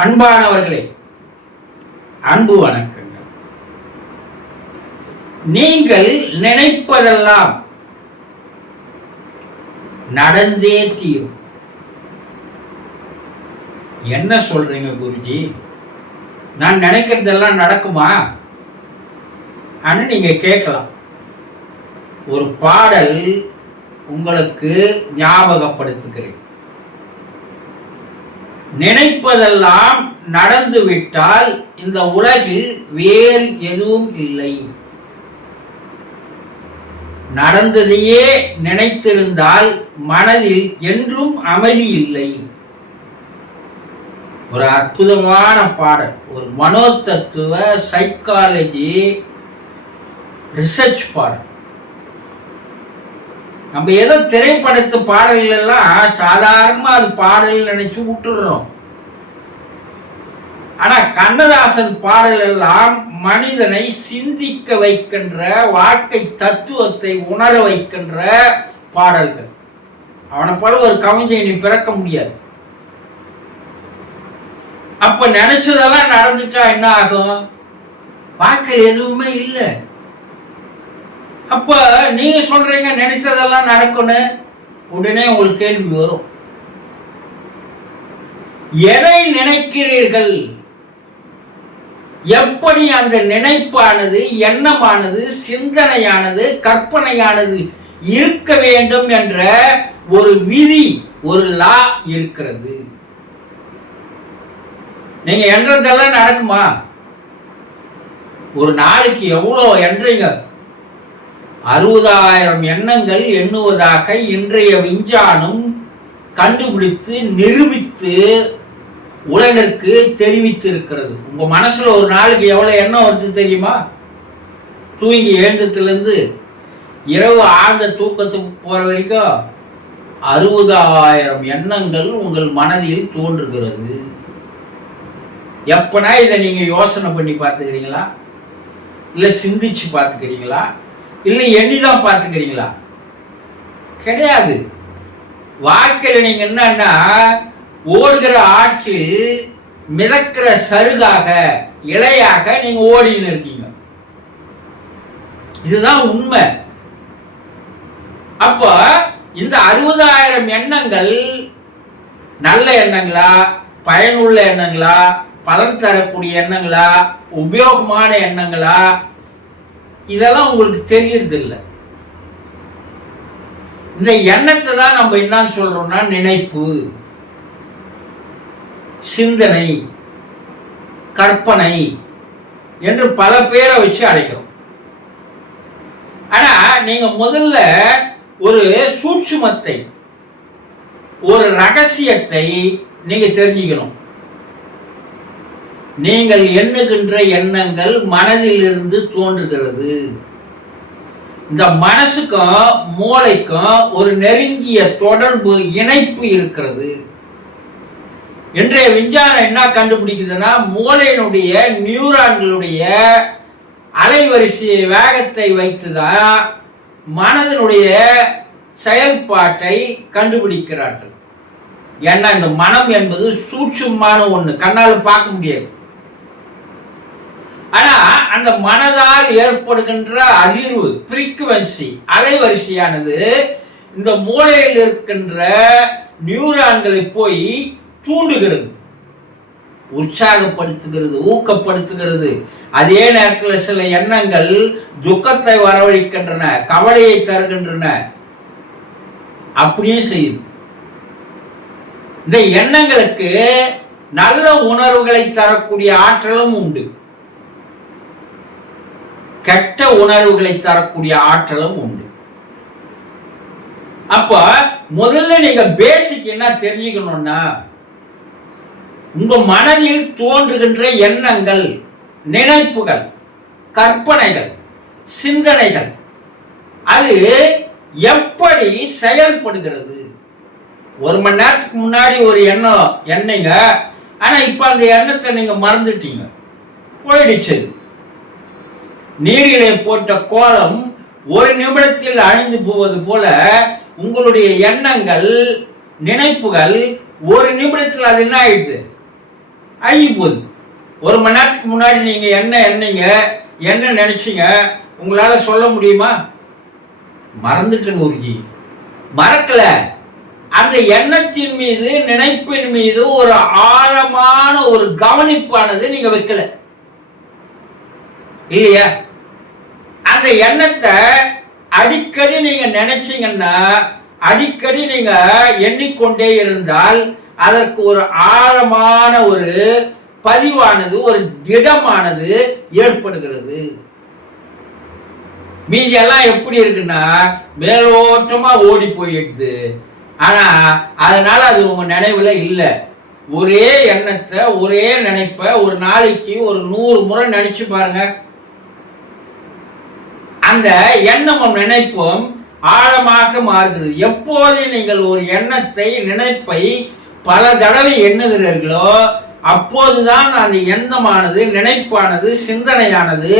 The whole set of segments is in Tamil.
அன்பானவர்களே, அன்பு வணக்கங்கள். நீங்கள் நினைப்பதெல்லாம் நடந்தே தீரும். என்ன சொல்றீங்க குருஜி? நான் நினைக்கிறதெல்லாம் நடக்குமா? நீங்க கேட்கலாம். ஒரு பாடல் உங்களுக்கு ஞாபகப்படுத்துகிறேன். நினைப்பதெல்லாம் நடந்துவிட்டால் இந்த உலகில் வேறு எதுவும் இல்லை. நடந்ததையே நினைத்திருந்தால் மனதில் என்றும் அமைதி இல்லை. ஒரு அற்புதமான பாடல், ஒரு மனோதத்துவ சைக்காலஜி ரிசர்ச் பாடல். நம்ம ஏதோ திரைப்படத்து பாடல்கள் எல்லாம் சாதாரணமா அது பாடல் நினைச்சு விட்டுறோம். ஆனா கண்ணதாசன் பாடல் எல்லாம் மனிதனை சிந்திக்க வைக்கின்ற, வாழ்க்கை தத்துவத்தை உணர வைக்கின்ற பாடல்கள். அவனை போல ஒரு கவிஞனை பிறக்க முடியாது. அப்ப நினைச்சதெல்லாம் நடந்துட்டா என்ன ஆகும்? வாழ்க்கையில் எதுவுமே இல்லை. அப்ப நீங்க சொல்றீங்க நினைத்ததெல்லாம் நடக்கணும், உடனே உங்களுக்கு கேள்வி வரும், எதை நினைக்கிறீர்கள்? எப்படி அந்த நினைப்பானது, எண்ணமானது, சிந்தனையானது, கற்பனையானது இருக்க வேண்டும் என்ற ஒரு விதி, ஒரு லா இருக்கிறது. நீங்க எண்ணதெல்லாம் நடக்குமா? ஒரு நாளைக்கு எவ்வளோ எண்றீங்க? 60,000 எண்ணங்கள் எண்ணுவதாக இன்றைய விஞ்ஞானம் கண்டுபிடித்து நிரூபித்து உலகிற்கு தெரிவித்திருக்கிறது. உங்க மனசுல ஒரு நாளைக்கு எவ்வளவு எண்ணம் வருது தெரியுமா? தூங்கி எழுந்ததுலேருந்து இரவு ஆழ்ந்த தூக்கத்துக்கு போற வரைக்கும் 60,000 எண்ணங்கள் உங்கள் மனதில் தோன்றுகிறது. எப்பனா இதை நீங்க யோசனை பண்ணி பார்த்துக்கிறீங்களா? இல்லை சிந்திச்சு பார்த்துக்கிறீங்களா? இல்லை எண்ணிதான் பார்த்துக்கிறீங்களா? கிடையாது. வாழ்க்கையில் நீங்க என்னன்னா ஓடுகிற ஆற்றில் மிதக்கிற சருகாக, இலையாக நீங்க ஓடின்னு இருக்கீங்க. இதுதான் உண்மை. அப்ப இந்த 60,000 எண்ணங்கள் நல்ல எண்ணங்களா, பயனுள்ள எண்ணங்களா, பலன் தரக்கூடிய எண்ணங்களா, உபயோகமான எண்ணங்களா, இதெல்லாம் உங்களுக்கு தெரியறது இல்லை. இந்த எண்ணத்தை தான் நம்ம என்ன சொல்றோம்னா நினைப்பு, சிந்தனை, கற்பனை என்று பல பேரை வச்சு அழைக்கிறோம். ஆனா நீங்க முதல்ல ஒரு சூட்சுமத்தை, ஒரு ரகசியத்தை நீங்க தெரிஞ்சுக்கணும். நீங்கள் எண்ணுகின்ற எண்ணங்கள் மனதில் இருந்து தோன்றுகிறது. இந்த மனசுக்கும் மூளைக்கும் ஒரு நெருங்கிய தொடர்பு, இணைப்பு இருக்கிறது. இன்றைய விஞ்ஞானம் என்ன கண்டுபிடிக்குதுன்னா, மூளையினுடைய நியூரான்களுடைய அலைவரிசை வேகத்தை வைத்துதான் மனதினுடைய செயல்பாட்டை கண்டுபிடிக்கிறார்கள். ஏன்னா இந்த மனம் என்பது சூட்சுமமான ஒண்ணு, கண்ணால் பார்க்க முடியாது. ஆனா அந்த மனதால் ஏற்படுகின்ற அதிர்வு, ஃப்ரீக்குவென்சி, அலைவரிசையானது இந்த மூளையில் இருக்கின்ற நியூரான்களை போய் தூண்டுகிறது, உற்சாகப்படுத்துகிறது, ஊக்கப்படுத்துகிறது. அதே நேரத்தில் சில எண்ணங்கள் துக்கத்தை வரவழைக்கின்றன, கவலையை தருகின்றன, அப்படியே செய்யுது. இந்த எண்ணங்களுக்கு நல்ல உணர்வுகளை தரக்கூடிய ஆற்றலும் உண்டு, கெட்ட உணர்வுகளை தரக்கூடிய ஆற்றலும் உண்டு. அப்ப முதல்ல நீங்க பேசிக் என்ன தெரிஞ்சுக்கணும்னா, உங்க மனதில் தோன்றுகின்ற எண்ணங்கள், நினைப்புகள், கற்பனைகள், சிந்தனைகள் அது எப்படி செயல்படுகிறது. 1 மணி நேரத்துக்கு முன்னாடி ஒரு எண்ணம் எண்ணீங்க, ஆனா இப்ப அந்த எண்ணத்தை நீங்க மறந்துட்டீங்க, போயிடுச்சு. நீரிலே போட்ட கோலம் 1 நிமிடத்தில் அழிந்து போவது போல உங்களுடைய எண்ணங்கள், நினைப்புகள் 1 நிமிடத்தில் அது என்ன ஆயிடுது? அழிஞ்சு போகுது. 1 மணி நேரத்துக்கு முன்னாடி நீங்க என்ன எண்ணீங்க, என்ன நினைச்சீங்க, உங்களால சொல்ல முடியுமா? மறந்துட்டுங்க குருஜி. மறக்கல. அந்த எண்ணத்தின் மீது, நினைப்பின் மீது ஒரு ஆழமான ஒரு கவனிப்பானது நீங்க வைக்கல இல்லையா? அந்த எண்ணத்தை அடிக்கடி நீங்க நினைச்சீங்கன்னா, அடிக்கடி நீங்க எண்ணிக்கொண்டே இருந்தால் அதற்கு ஒரு ஆழமான ஒரு பதிவானது, ஒரு திடமானது ஏற்படுகிறது. மீதி எல்லாம் எப்படி இருக்குன்னா மேலோட்டமா ஓடி போயிடுது. ஆனா அதனால அது உங்க நினைவுல இல்லை. ஒரே எண்ணத்தை, ஒரே நினைப்ப ஒரு நாளைக்கு ஒரு 100 முறை நினைச்சு பாருங்க. அந்த எண்ணமும் நினைப்பும் ஆழமாக மாறுகிறது. எப்போது நீங்கள் ஒரு எண்ணத்தை, நினைப்பை பல தடவை எண்ணுகிறீர்களோ அப்போதுதான் அந்த எண்ணமானது, நினைப்பானது, சிந்தனையானது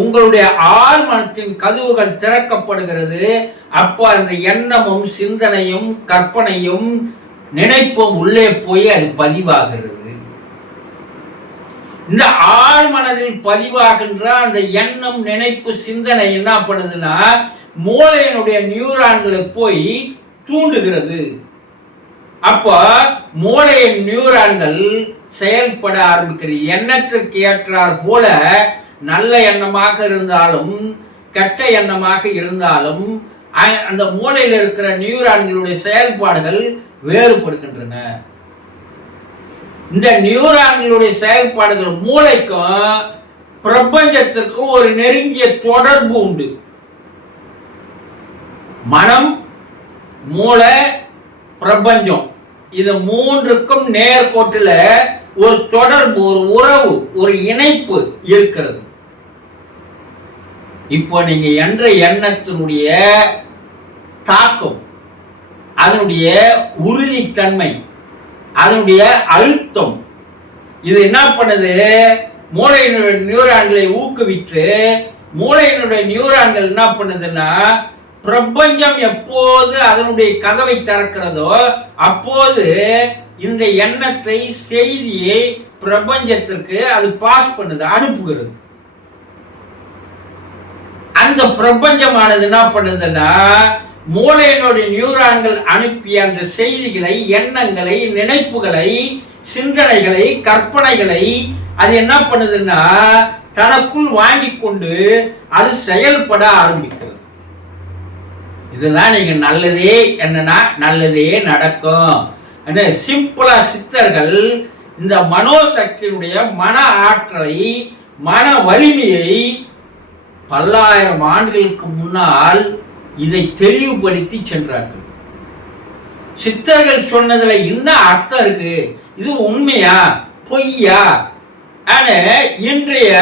உங்களுடைய ஆழ்மனத்தின் கதவுகள் திறக்கப்படுகிறது. அப்போ அந்த எண்ணமும், சிந்தனையும், கற்பனையும், நினைப்பும் உள்ளே போய் அது பதிவாகிறது. இந்த ஆழ்மனதில் பதிவாகின்ற அந்த எண்ணம், நினைப்பு, சிந்தனை என்ன பண்ணுதுன்னா மூளையினுடைய நியூரான்களை போய் தூண்டுகிறது. அப்போ மூளையின் நியூரான்கள் செயல்பட ஆரம்பிக்கிறது. எண்ணத்திற்கு ஏற்றார் போல நல்ல எண்ணமாக இருந்தாலும் கெட்ட எண்ணமாக இருந்தாலும் அந்த மூளையில் இருக்கிற நியூரான்களுடைய செயல்பாடுகள் வேறுபடுகின்றன. இந்த நியூரான்களுடைய செயல்பாடுகள் மூளைக்கும் பிரபஞ்சத்திற்கும் ஒரு நெருங்கிய தொடர்பு உண்டு. மனம், மூளை, பிரபஞ்சம், இது மூன்றுக்கும் நேர்கோட்டில் ஒரு தொடர்பு, ஒரு உறவு, ஒரு இணைப்பு இருக்கிறது. இப்போ நீங்க என்ற எண்ணத்தினுடைய தாக்கம், அதனுடைய உறுதித்தன்மை, அதனுடைய அழுத்தம், இது என்ன பண்ணுது? மூளையினுடைய நியூரான்களை ஊக்குவித்து மூளையினுடைய நியூரான்கள் என்ன பண்ணுதுன்னா பிரபஞ்சம் எப்போது அதனுடைய கதவை திறக்கிறதோ அப்போது இந்த எண்ணத்தை, செய்தியை பிரபஞ்சத்திற்கு அது பாஸ் பண்ணுது, அனுப்புகிறது. அந்த பிரபஞ்சமானது என்ன பண்ணுதுன்னா மூளையினுடைய நியூரான்கள் அனுப்பிய அந்த செய்திகளை, எண்ணங்களை, நினைப்புகளை, சிந்தனைகளை, கற்பனைகளை அது என்ன பண்ணுதுன்னா தனக்குள் வாங்கி கொண்டு அது செயல்பட ஆரம்பிக்கிறது. இதுதான் நீங்க நல்லதே என்னன்னா நல்லதே நடக்கும். சிம்பிளா சித்தர்கள் இந்த மனோசக்தியினுடைய மன ஆற்றலை, மன வலிமையை பல்லாயிரம் ஆண்டுகளுக்கு முன்னால் இதை தெளிவுபடுத்தி சென்றார்கள். சித்தர்கள் சொன்னதுல என்ன அர்த்தம் இருக்கு? இது உண்மையா பொய்யா? இன்றைய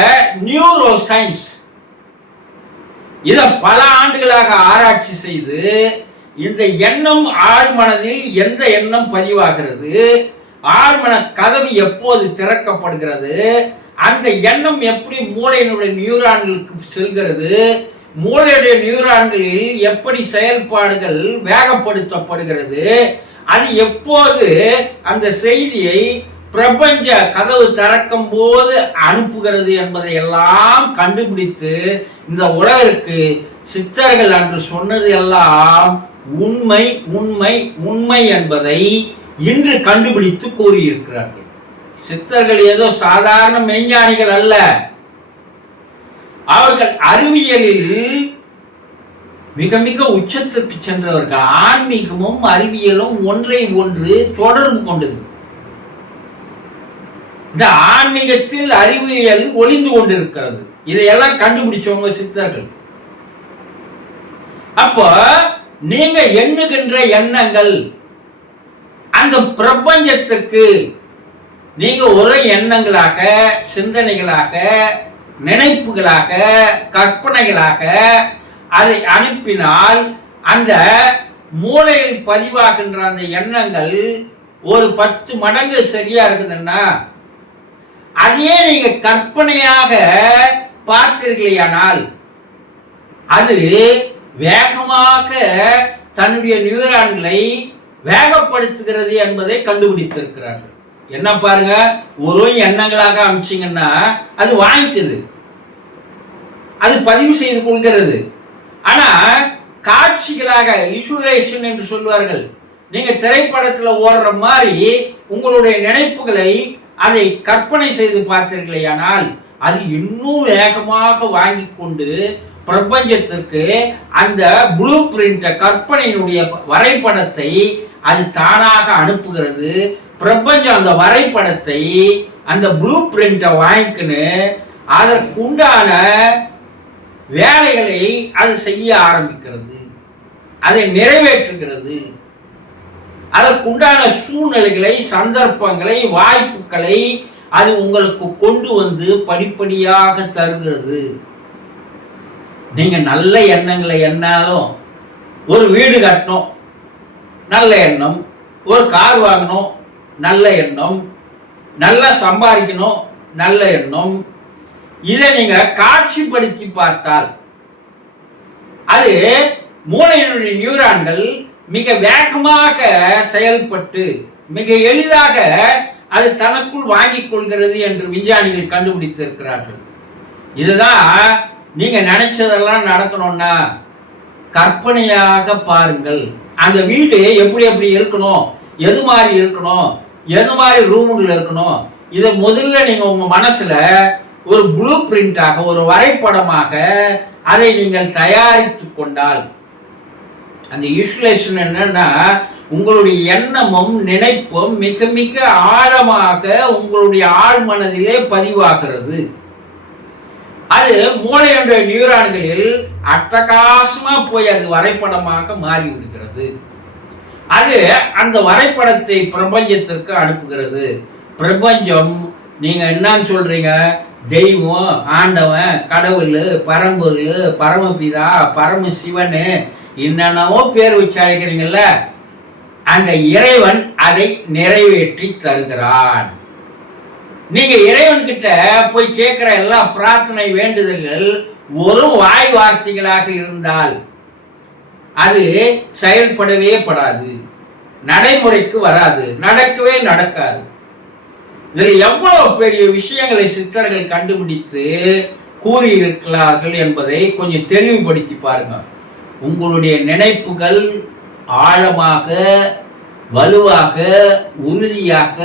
நியூரோ சயின்ஸ் இத பல ஆண்டுகளாக ஆராய்ச்சி செய்து இந்த எண்ணம் ஆழ்மனதில் எந்த எண்ணம் பதிவாகிறது, ஆழ்மன கதவு எப்போது திறக்கப்படுகிறது, அந்த எண்ணம் எப்படி மூளையினுடைய நியூரான்களுக்கு செல்கிறது, மூளையுடைய நியூரான்களில் எப்படி செயல்பாடுகள் வேகப்படுத்தப்படுகிறது, அது எப்போது அந்த செய்தியை பிரபஞ்ச கதவு திறக்கும் போது அனுப்புகிறது என்பதை எல்லாம் கண்டுபிடித்து இந்த உலகிற்கு சித்தர்கள் அன்று சொன்னது எல்லாம் உண்மை உண்மை உண்மை என்பதை இன்று கண்டுபிடித்து கூறியிருக்கிறார்கள். சித்தர்கள் ஏதோ சாதாரண மெய்ஞானிகள் அல்ல. அவர்கள் அறிவியலில் மிக மிக உச்சத்திற்கு சென்றவர்கள். ஆன்மீகமும் அறிவியலும் ஒன்றை ஒன்று தொடர்பு கொண்டது. இந்த ஆன்மீகத்தில் அறிவியல் ஒளிந்து கொண்டிருக்கிறது. இதையெல்லாம் கண்டுபிடிச்சவங்க சித்தர்கள். அப்போ நீங்க எண்ணுகின்ற எண்ணங்கள் அந்த பிரபஞ்சத்திற்கு நீங்க ஒரு எண்ணங்களாக, சிந்தனைகளாக, நினைப்புகளாக, கற்பனைகளாக அதை அனுப்பினால் அந்த மூளையில் பதிவாகின்ற அந்த எண்ணங்கள் ஒரு 10 மடங்கு சரியா இருக்குதுன்னா அதையே நீங்க கற்பனையாக பார்த்தீர்களேயானால் அது வேகமாக தன்னுடைய நியூரான்களை வேகப்படுத்துகிறது என்பதை கண்டுபிடித்திருக்கிறார்கள். என்ன பாருங்க, ஒரு எண்ணங்களாக அனுப்பிச்சிங்கன்னா அது வாங்கிக்குது, அது பதிவு செய்து கொள்கிறது. ஆனா காட்சிகளாக விசுவலைசேஷன் என்று சொல்வார்கள். நீங்க திரைப்படத்தில் ஓடுற மாதிரி உங்களுடைய நினைப்புகளை அதை கற்பனை செய்து பார்த்தீர்களேயானால் அது இன்னும் வேகமாக வாங்கி கொண்டு பிரபஞ்சத்திற்கு அந்த ப்ளூ பிரிண்ட் கற்பனையினுடைய வரைபடத்தை அது தானாக அனுப்புகிறது. பிரபஞ்சம் அந்த வரைபடத்தை அந்த ப்ளூ பிரிண்டை வாங்கிக்கின்னு அதற்குண்டான வேலைகளை அது செய்ய ஆரம்பிக்கிறது, அதை நிறைவேற்றுகிறது. அதற்குண்டான சூழ்நிலைகளை, சந்தர்ப்பங்களை, வாய்ப்புகளை அது உங்களுக்கு கொண்டு வந்து படிப்படியாக தருகிறது. நீங்க நல்ல எண்ணங்களை எண்ணாலும், ஒரு வீடு கட்டணும் நல்ல எண்ணம், ஒரு கார் வாங்கணும் நல்ல எண்ணம், நல்லா சம்பாதிக்கணும் நல்ல எண்ணம், இதை நீங்க காட்சிப்படுத்தி பார்த்தால் அது மூளையினுடைய நியூரான்கள் மிக வேகமாக செயல்பட்டு மிக எளிதாக அது தனக்குள் வாங்கிக் கொள்கிறது என்று விஞ்ஞானிகள் கண்டுபிடித்திருக்கிறார்கள். இதுதான் நீங்க நினைச்சதெல்லாம் நடக்கணும்னா கற்பனையாக பாருங்கள். அந்த வீடு எப்படி எப்படி இருக்கணும், எது மாதிரி இருக்கணும், எது மாதிரி ரூமுகள் இருக்கணும், இதை முதல்ல நீங்க உங்க மனசுல ஒரு ப்ளூ பிரிண்டாக, ஒரு வரைபடமாக அதை நீங்கள் தயாரித்து கொண்டால், அந்த விசுவலைசேஷன் என்னன்னா உங்களுடைய எண்ணமும் நினைப்பும் மிக மிக ஆழமாக உங்களுடைய ஆழ் மனதிலே பதிவாகிறது. அது மூளையுடைய நியூரான்களில் அட்டகாசமா போய் அது வரைபடமாக மாறிவிடுகிறது. அது அந்த வரைபடத்தை பிரபஞ்சத்திற்கு அனுப்புகிறது. பிரபஞ்சம் நீங்க என்னன்னு சொல்றீங்க, தெய்வம், ஆண்டவன், கடவுள், பரம்பொருள், பரமபிதா, பரமசிவன், என்னென்னவோ பேர் வச்சு அழைக்கிறீங்கல்ல, அந்த இறைவன் அதை நிறைவேற்றி தருகிறான். நீங்க இறைவன் கிட்ட போய் கேட்கிற எல்லா பிரார்த்தனை வேண்டுதல்கள் ஒரு வாய் வார்த்தைகளாக இருந்தால் அது செயல்படவே படாது, நடைமுறைக்கு வராது, நடக்கவே நடக்காது. இதில் எவ்வளவு பெரிய விஷயங்களை சித்தர்கள் கண்டுபிடித்து கூறியிருக்கிறார்கள் என்பதை கொஞ்சம் தெளிவுபடுத்தி பாருங்க. உங்களுடைய நினைப்புகள் ஆழமாக, வலுவாக, உறுதியாக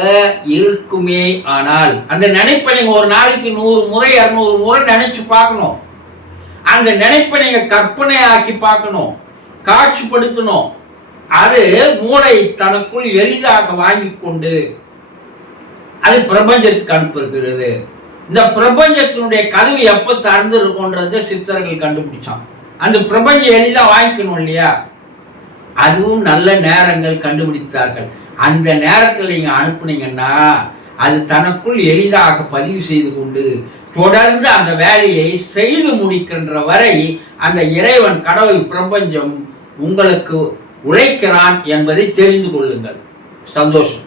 இருக்குமே ஆனால் அந்த நினைப்பை நீங்க ஒரு நாளைக்கு 100 முறை 200 முறை நினைச்சு பார்க்கணும். அந்த நினைப்பை நீங்க கற்பனை ஆக்கி பார்க்கணும், காட்சிப்படுத்தணும். அது மூளை தனக்குள் எளிதாக வாங்கி கொண்டு அது பிரபஞ்சத்துக்கு அனுப்புகிறது. இந்த பிரபஞ்சத்தினுடைய கதவு எப்ப திறந்து இருக்கும்ன்றத சித்தர்கள் கண்டுபிடிச்சான். அந்த பிரபஞ்சம் எளிதா வாங்கிக்கணும் இல்லையா, அதுவும் நல்ல நேரங்கள் கண்டுபிடித்தார்கள். அந்த நேரத்தில் நீங்க அனுப்புனீங்கன்னா அது தனக்குள் எளிதாக பதிவு செய்து கொண்டு தொடர்ந்து அந்த வேலையை செய்து முடிக்கின்ற வரை அந்த இறைவன், கடவுள், பிரபஞ்சம் உங்களுக்கு உழைக்கிறான் என்பதை தெரிந்து கொள்ளுங்கள். சந்தோஷம்.